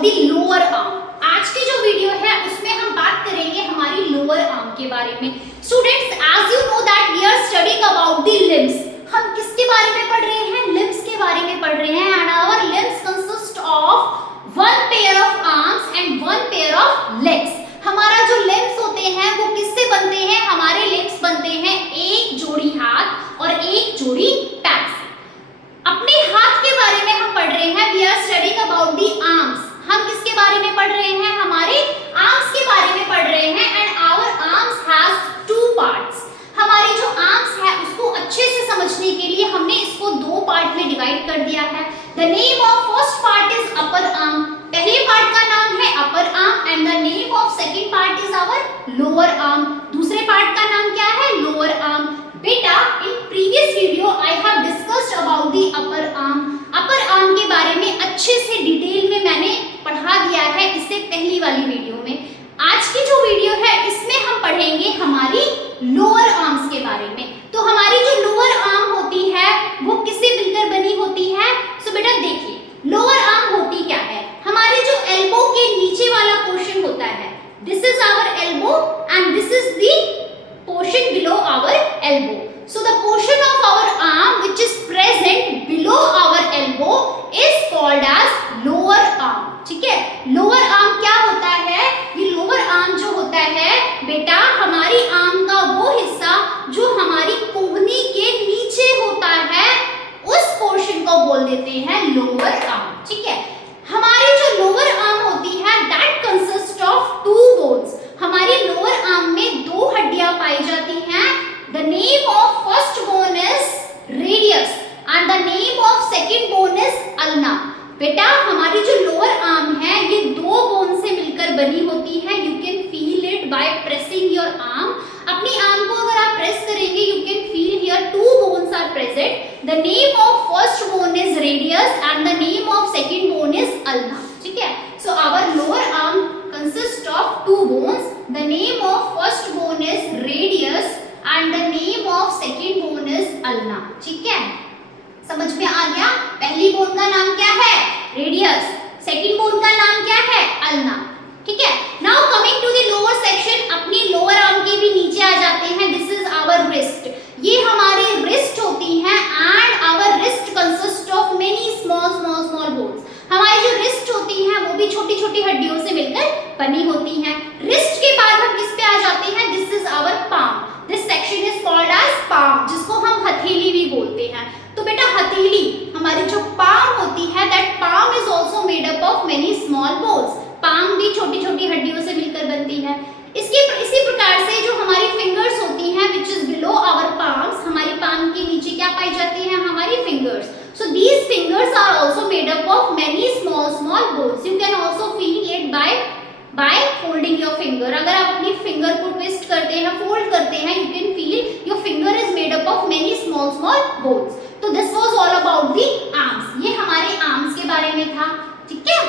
About the lower arm. आज की जो वीडियो है उसमें हम बात करेंगे हमारी लोअर आर्म के बारे में। Students, as you know that we are studying about the limbs. हम किसके बारे में पढ़ रहे हैं? लिम्स के बारे में पढ़ रहे हैं। And our limbs consist of one pair of arms and one pair of legs. हमारा जो लिम्स होते हैं वो किससे बनते हैं? हमारे लिम्स बनते हैं एक जोड़ी हाथ और एक जोड़ी पैर से। अपने हाथ के बारे में हम पढ़ रहे हैं। We are studying about the arms. हम किसके बारे में पढ़ रहे हैं? हमारे आर्म्स के बारे में पढ़ रहे हैं। And our arms has two parts. हमारी जो आर्म्स है उसको अच्छे से समझने के लिए हमने इसको दो पार्ट में डिवाइड कर दिया है। The name of first part is upper arm. पहले पार्ट का नाम है upper arm and the name of second part is our lower arm. दूसरे पार्ट का नाम क्या है? Lower arm. बेटा, in previous video I have discussed about the upper arm. Upper arm के बारे में अच्छे से डिटेल में मैंने पढ़ा दिया है इससे पहली वाली वीडियो में। आज की जो वीडियो है इसमें हम पढ़ेंगे हमारी लोअर आर्म्स के बारे में। तो हमारी जो लोअर आर्म होती है वो किससे मिलकर बनी होती है? सो बेटा देखिए, लोअर आर्म होती क्या है? हमारे जो एल्बो के नीचे वाला पोर्शन होता है, this is our elbow and this is the portion below our elbow. So the portion of our arm which is present below our elbow is called as lower arm. ठीक है? lower arm क्या होता है? ये lower arm जो होता है बेटा हमारी आर्म का वो हिस्सा जो हमारी कोहनी के नीचे होता है, उस पोर्शन को बोल देते हैं lower arm. ठीक है? हमारी जो lower arm होती है that consists of two bones. हमारी लोअर आर्म में दो हड्डियां पाई जाती हैं। The name of first bone is radius and the name of second bone is ulna. बेटा हमारी जो लोअर आर्म है ये दो बोन से मिलकर बनी होती है। You can feel it by pressing your arm. अपनी आर्म को अगर आप प्रेस करेंगे you can feel here two bones are present. The name of first bone is radius and the name of second bone is ulna. ठीक है? So our lower arm consist of two bones. The name of first bone is radius and the name of second bone is ulna. ठीक है? समझ में आ गया? पहली bone का नाम क्या है? रेडियस। सेकंड बोन का नाम क्या है? अल्ना। ठीक है? Now coming to the lower section, अपनी लोअर आर्म के भी नीचे आ जाते हैं। This is our wrist. ये हमारी wrist होती हैं and our wrist consist of many small bones. हमारी जो रिस्ट होती हैं वो भी छोटी छोटी हड्डियों से मिलकर बनी होती हैं। रिस्ट के बाद हम किस पे आ जाते हैं? This is our palm. This section is called as palm, जिसको हम हथेली भी बोलते हैं। तो बेटा हथेली हमारी जो पाम होती है that palm is also made up of many small bones. Palm भी छोटी छोटी हड्डियों से मिलकर बनती है। इसी प्रकार से जो हमारी फिंगर्स होती हैं which is below our palms, हमारी पाम के नीचे क्या पाई जाती है? हमारी fingers. So these fingers are also made up of many small bones. You can also feel it by folding your finger. अगर आप अपनी फिंगर को ट्विस्ट करते हैं, फोल्ड करते हैं, you can feel your finger is made up of many small bones. तो this was all about the arms. ये हमारे arms के बारे में था। ठीक है?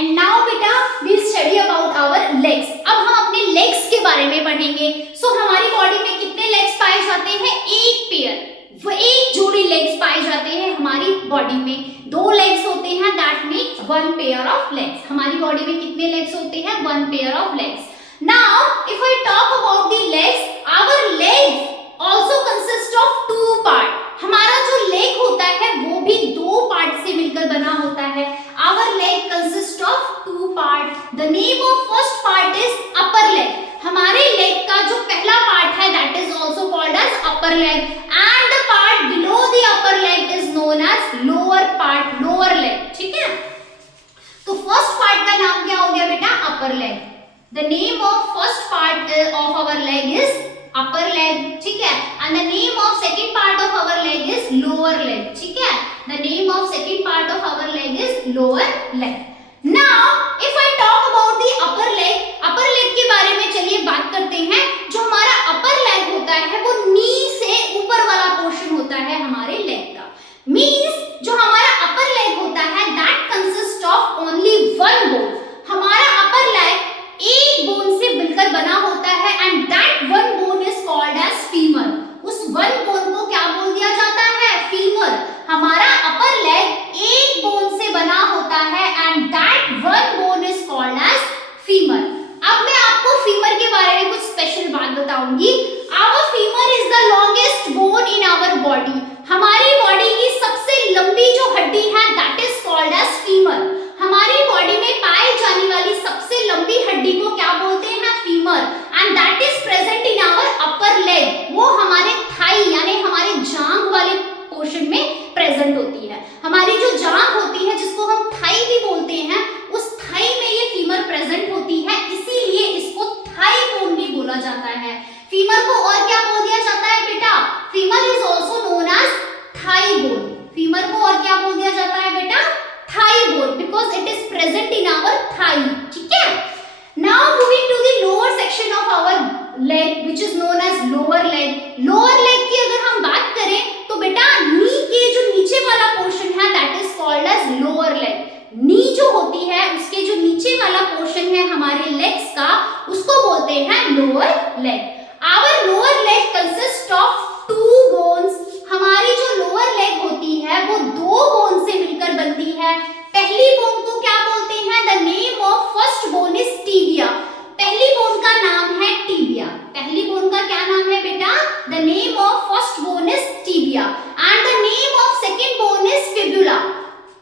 And now बेटा we'll study about our legs. अब हम अपने legs के बारे में पढ़ेंगे। So हमारी बॉडी में कितने legs पाए जाते हैं? एक पेयर, वो एक जोड़ी legs पाए जाते हैं हमारी बॉडी में। दो legs होते हैं, that means one pair of legs. हमारी बॉडी में कितने legs होते हैं? One pair of legs. Now if I talk about the legs, our legs also consist of two parts. हमारा जो leg होता है वो भी दो पार्ट से मिलकर बना होता है। Our leg consists of two parts. The name of first part is upper leg. हमारे leg का जो पहला पार्ट है that is also called as upper leg and the part below the upper leg is known as lower part, lower leg. ठीक है? तो first part का नाम क्या हो गया बेटा? upper leg. The name of first part of our leg is upper leg. ठीक है? And the name of second part of our leg is lower leg. ठीक है? The name of second part of our leg is lower leg. Now if I talk about the upper leg के बारे में चलिए बात करते हैं। जो हमारा upper leg होता है वो नी से ऊपर वाला पोर्शन होता है हमारे leg का। Means जो हमारा upper leg होता है that consists of only one bone. हमारा upper leg एक बोन से मिलकर बना होता है and that one bone is called as femur. उस one bone को क्या बोल दिया जाता है? femur. हमारा upper बताऊंगी। Our femur is the longest bone in our body. हमारी बॉडी की सबसे लंबी जो हड्डी है that is called as femur. हमारी बॉडी में पाई जाने वाली सबसे लंबी हड्डी को क्या बोलते हैं? Femur. And that is present in our upper leg. वो हमारे थाई यानी हमारे जांघ वाले पोर्शन में प्रेजेंट होती है। हमारी जो जांघ होती है जिसको हम थाई भी बोलते हैं, उस थाई में ये फीमर प्रेजेंट होती है, इसीलिए इसको थाई बोन भी बोला जाता है। फीमर को और क्या बोल दिया जाता है बेटा? Femur is also known as thigh bone. Femur को और क्या बोल दिया जाता है बेटा? Thigh bone, because it is present in our thigh. ठीक है, now moving to the lower section of our leg which is known as lower leg. Lower leg की अगर हम बात करें तो बेटा नी के जो नीचे वाला पोर्शन है that is called as lower leg. Knee जो होती है उसके जो नीचे वाला पोर्शन है हमारे लेग्स का, उसको बोलते हैं lower leg. Our lower leg consist of 2 bones. हमारी जो लोअर लेग होती है वो 2 बोन से मिलकर बनती है। पहली बोन को क्या बोलते हैं? The name of first bone is tibia. पहली बोन का नाम है टिबिया। पहली बोन का क्या नाम है बेटा? The name of first bone is tibia and the name of second bone is fibula.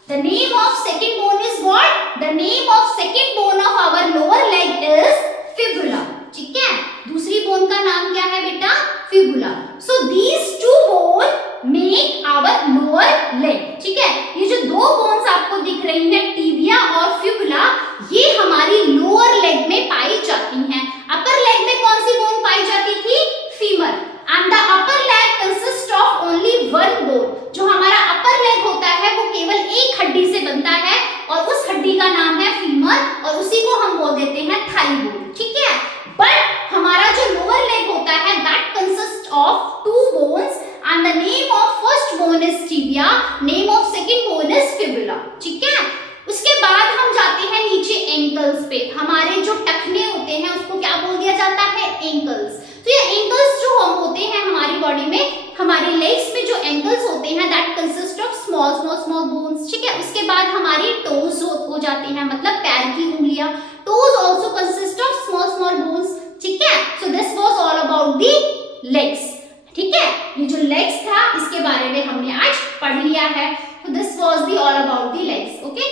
The name of second bone is what? The name of second bone of our lower leg is fibula. ठीक है, दूसरी bone का नाम क्या है बेटा? fibula. So these 2 bone make our lower leg. ठीक है, ये जो 2 bones आपको दिख रही हैं टिबिया और फिबुला, ये हमारी लोअर लेग में पाई जाती हैं। अपर लेग में कौन सी बोन पाई जाती थी? Femur. And the upper leg consist of only 1 bone. जो हमारा अपर लेग होता है वो केवल एक हड्डी से बनता है और उस हड्डी का नाम है फीमर और उसी को हम बोल देते हैं थाई बोन। ठीक है, बट हमारा जो लोअर लेग होता है that consist of 2 bones and the name of first bone is tibia, name of second bone is fibula. ठीक है, उसके बाद हम जाते हैं नीचे एंकल्स पे। हमारे जो टखने होते हैं उसको क्या बोल दिया जाता है? एंकल्स। तो ये एंकल्स जो हम होते हैं हमारी बॉडी में, हमारे लेग्स में जो एंकल्स होते हैं that consist of small small small bones. ठीक है, उसके बाद हमारी टोज हो जाती हैं, मतलब पैर की उंगलियां। Toes also consist of small small bones. ठीक है, so this was all about the legs. ठीक है, ये जो लेग्स था इसके बारे में हमने आज पढ़ लिया है। So this was the all about the legs. Okay.